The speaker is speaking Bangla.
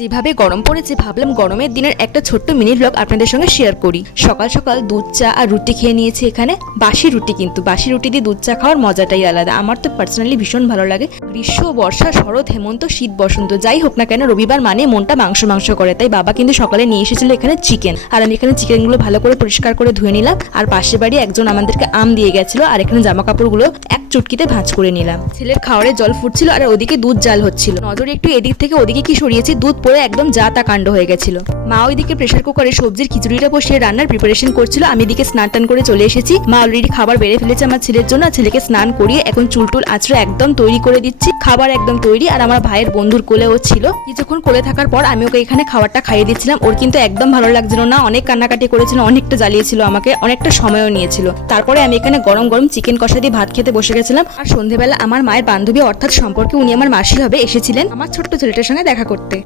যেভাবে গরম পড়েছে ভাবলাম গরমের দিনের একটা ছোট্ট মিনি ব্লগ আপনাদের সঙ্গে শেয়ার করি। সকাল সকাল দুধ চা আর রুটি খেয়ে নিয়েছি এখানে। বাসি রুটি, কিন্তু বাসি রুটি দিয়ে দুধ চা খাওয়ার মজাটাই আলাদা। আমার তো পার্সোনালি ভীষণ ভালো লাগে। গ্রীষ্ম, বর্ষা, শরৎ, হেমন্ত, শীত, বসন্ত যাই হোক না কেন, রবিবার মানে মনটা মাংস মাংস করে। তাই বাবা কিন্তু সকালে নিয়ে এসেছিল এখানে চিকেন, আর আমি এখানে চিকেনগুলো ভালো করে পরিষ্কার করে ধুয়ে নিলাম। আর পাশের বাড়ি একজন আমাদেরকে আম দিয়ে গেছিল, আর এখানে জামা কাপড়গুলো এক চুটকিতে ভাঁজ করে নিলাম। ছেলের খাওয়ারে জল ফুটছিল আর ওদিকে দুধ জাল হচ্ছিল। নজরে একটু এদিক থেকে ওদিকে কি সরিয়েছি, দুধ পড়ে একদম যা তা কাণ্ড হয়ে গেছিল। মা ওইদিকে প্রেসার কুকারে সবজির খিচুড়িটা বসিয়ে রান্নার প্রিপারেশন করছিল। আমি এদিকে স্নান টান করে চলে এসেছি। মা অলরেডি খাবার বেড়ে ফেলেছে আমার ছেলের জন্য। ছেলেকে স্নান করিয়ে এখন চুলটুল আঁচড়ে একদম তৈরি করে দিচ্ছি। খাবার একদম তৈরি, আর আমার ভাইয়ের বন্ধুর কোলে ও ছিল। কিছুক্ষণ কোলে থাকার পর আমি ওকে এখানে খাবারটা খাইয়ে দিচ্ছিলাম। ওর কিন্তু একদম ভালো লাগছিল না, অনেক কান্নাকাটি করেছিল, অনেকটা জ্বালিয়েছিল আমাকে, অনেকটা সময়ও নিয়েছিল। তারপরে আমি এখানে গরম গরম চিকেন কষা দিয়ে ভাত খেতে বসে গেছিলাম। আর সন্ধ্যেবেলা আমার মায়ের বান্ধবী, অর্থাৎ সম্পর্কে উনি আমার মাসি হবে, এসেছিলেন আমার ছোট্ট ছেলেটার সঙ্গে দেখা করতে।